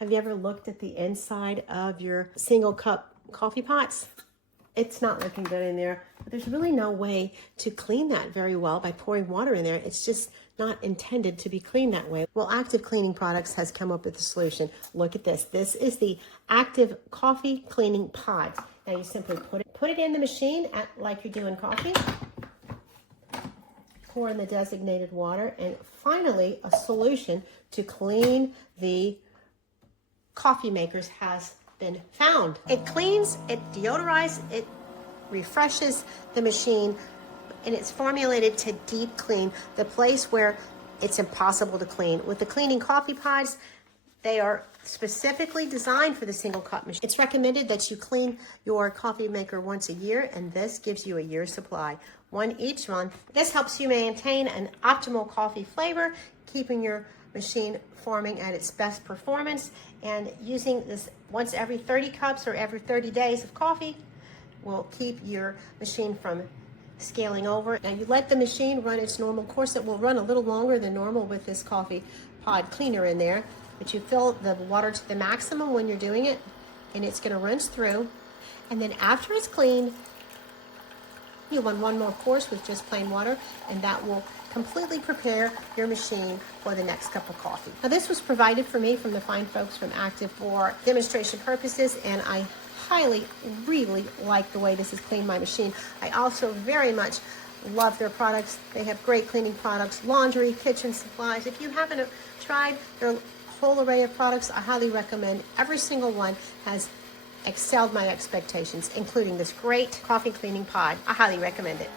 Have you ever looked at the inside of your single cup coffee pots? It's not looking good in there, but there's really no way to clean that very well by pouring water in there. It's just not intended to be cleaned that way. Well, Active Cleaning Products has come up with a solution. Look at this. This is the Active Coffee Cleaning Pod. Now you simply put it in the machine like you're doing coffee. Pour in the designated water, and finally a solution to clean the coffee makers has been found. It cleans, it deodorizes, it refreshes the machine, and it's formulated to deep clean the place where it's impossible to clean. With the cleaning coffee pods, they are specifically designed for the single cup machine. It's recommended that you clean your coffee maker once a year, and this gives you a year's supply, one each month. This helps you maintain an optimal coffee flavor, keeping your machine forming at its best performance, and using this once every 30 cups or every 30 days of coffee will keep your machine from scaling over. Now you let the machine run its normal course. It will run a little longer than normal with this coffee pod cleaner in there, but you fill the water to the maximum when you're doing it, and it's going to rinse through. And then after it's cleaned, you run one more course with just plain water, and that will completely prepare your machine for the next cup of coffee. Now this was provided for me from the fine folks from Active for demonstration purposes, and I really like the way this has cleaned my machine. I also very much love their products. They have great cleaning products, laundry, kitchen supplies. If you haven't tried their whole array of products, I highly recommend. Every single one has excelled my expectations, including this great coffee cleaning pod. I highly recommend it.